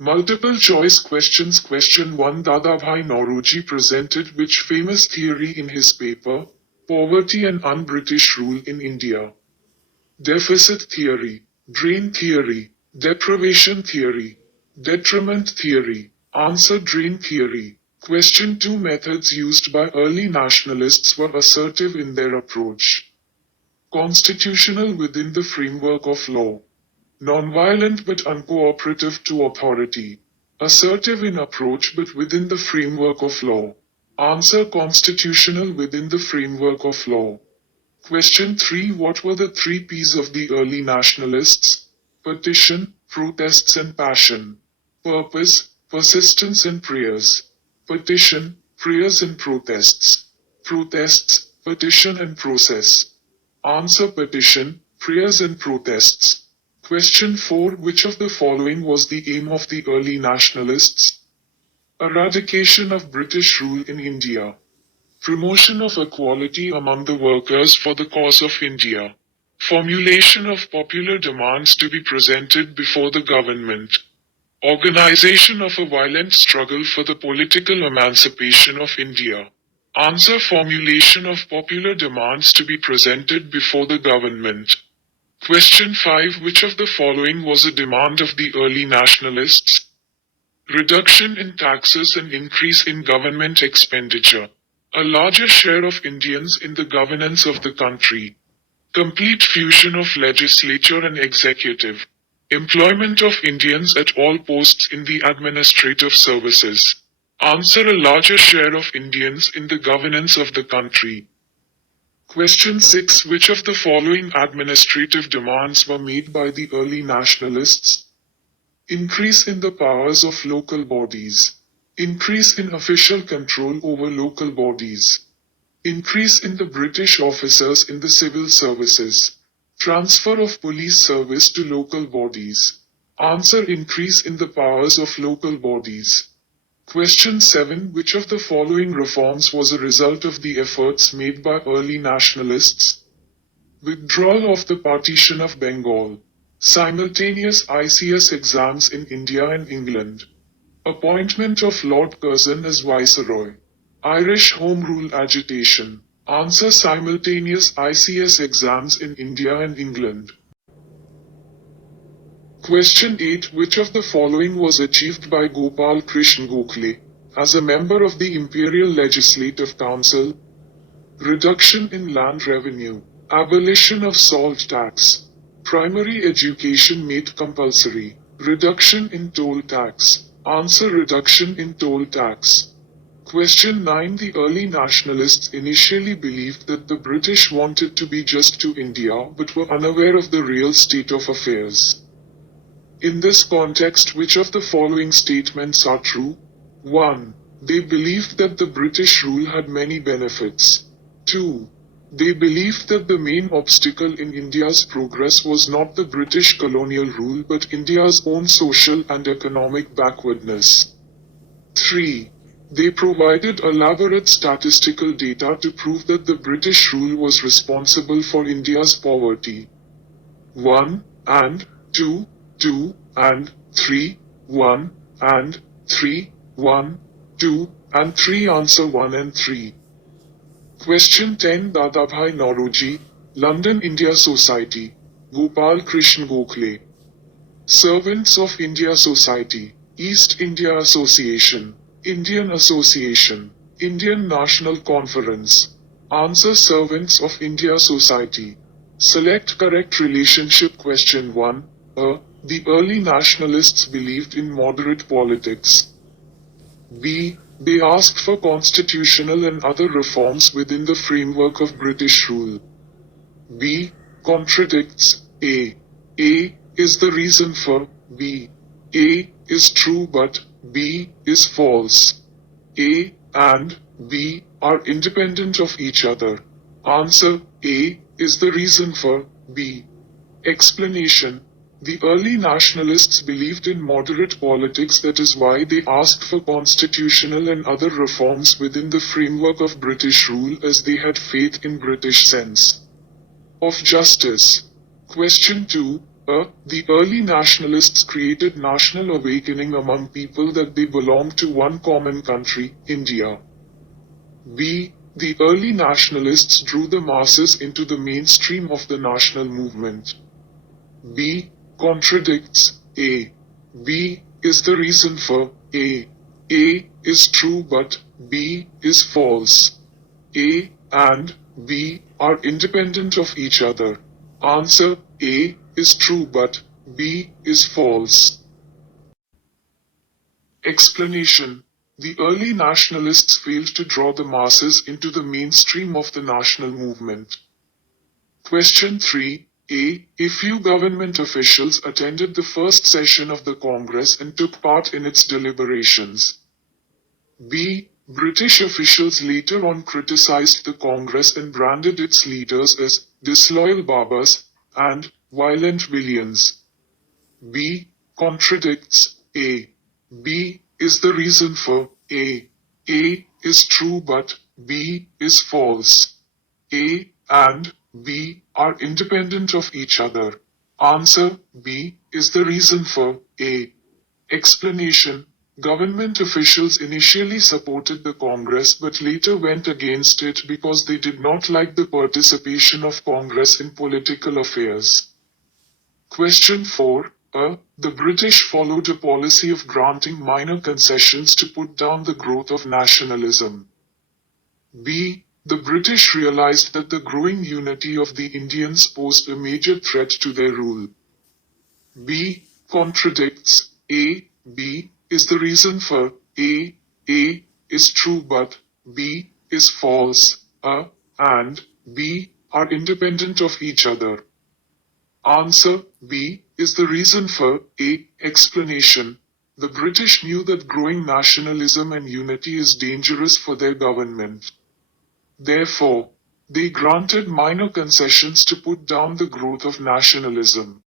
Multiple choice questions. Question 1. Dadabhai Nauroji presented which famous theory in his paper, Poverty and Un-British Rule in India? Deficit theory, drain theory, deprivation theory, detriment theory. Answer: drain theory. Question 2. Methods used by early nationalists were assertive in their approach. Constitutional within the framework of law. Nonviolent but uncooperative to authority. Assertive in approach but within the framework of law. Answer: constitutional within the framework of law. Question 3. What were the 3 P's of the early nationalists? Petition, protests and passion. Purpose, persistence and prayers. Petition, prayers and protests. Protests, petition and process. Answer: petition, prayers and protests. Question 4. Which of the following was the aim of the early nationalists? Eradication of British rule in India. Promotion of equality among the workers for the cause of India. Formulation of popular demands to be presented before the government. Organization of a violent struggle for the political emancipation of India. Answer: formulation of popular demands to be presented before the government. Question 5. Which of the following was a demand of the early nationalists? Reduction in taxes and increase in government expenditure. A larger share of Indians in the governance of the country. Complete fusion of legislature and executive. Employment of Indians at all posts in the administrative services. Answer: a larger share of Indians in the governance of the country. Question 6. Which of the following administrative demands were made by the early nationalists? Increase in the powers of local bodies. Increase in official control over local bodies. Increase in the British officers in the civil services. Transfer of police service to local bodies. Answer: increase in the powers of local bodies. Question 7. Which of the following reforms was a result of the efforts made by early nationalists? Withdrawal of the partition of Bengal. Simultaneous ICS exams in India and England. Appointment of Lord Curzon as Viceroy. Irish Home Rule agitation. Answer: simultaneous ICS exams in India and England. Question 8. Which of the following was achieved by Gopal Krishna Gokhale as a member of the Imperial Legislative Council? Reduction in land revenue. Abolition of salt tax. Primary education made compulsory. Reduction in toll tax. Answer: reduction in toll tax. Question 9. The early nationalists initially believed that the British wanted to be just to India but were unaware of the real state of affairs. In this context, which of the following statements are true? 1. They believed that the British rule had many benefits. 2. They believed that the main obstacle in India's progress was not the British colonial rule but India's own social and economic backwardness. 3. They provided elaborate statistical data to prove that the British rule was responsible for India's poverty. 1 and 2, 2 and 3, 1 and 3, 1, 2 and 3. Answer: 1 and 3. Question 10. Dadabhai Nauroji, London India Society, Gopal Krishna Gokhale. Servants of India Society, East India Association, Indian Association, Indian National Conference. Answer: Servants of India Society. Select correct relationship. Question 1. The early nationalists believed in moderate politics. B. They asked for constitutional and other reforms within the framework of British rule. B. Contradicts A. A is the reason for B. A is true but B is false. A and B are independent of each other. Answer: A is the reason for B. Explanation: the early nationalists believed in moderate politics, that is why they asked for constitutional and other reforms within the framework of British rule, as they had faith in British sense of justice. Question 2. The early nationalists created national awakening among people that they belonged to one common country, India. B. The early nationalists drew the masses into the mainstream of the national movement. B. Contradicts A. B is the reason for A. A is true but B is false. A and B are independent of each other. Answer: A is true but B is false. Explanation: the early nationalists failed to draw the masses into the mainstream of the national movement. Question 3. A few government officials attended the first session of the Congress and took part in its deliberations. B. British officials later on criticized the Congress and branded its leaders as disloyal Babas and violent villains. B. Contradicts A. B is the reason for A. A is true but B is false. A and B are independent of each other. Answer: B is the reason for A. Explanation: government officials initially supported the Congress but later went against it because they did not like the participation of Congress in political affairs. Question 4. The British followed a policy of granting minor concessions to put down the growth of nationalism. B. The British realized that the growing unity of the Indians posed a major threat to their rule. B. Contradicts A. B is the reason for A. A is true but B is false. A and B are independent of each other. Answer: B is the reason for A. Explanation: the British knew that growing nationalism and unity is dangerous for their government. Therefore, they granted minor concessions to put down the growth of nationalism.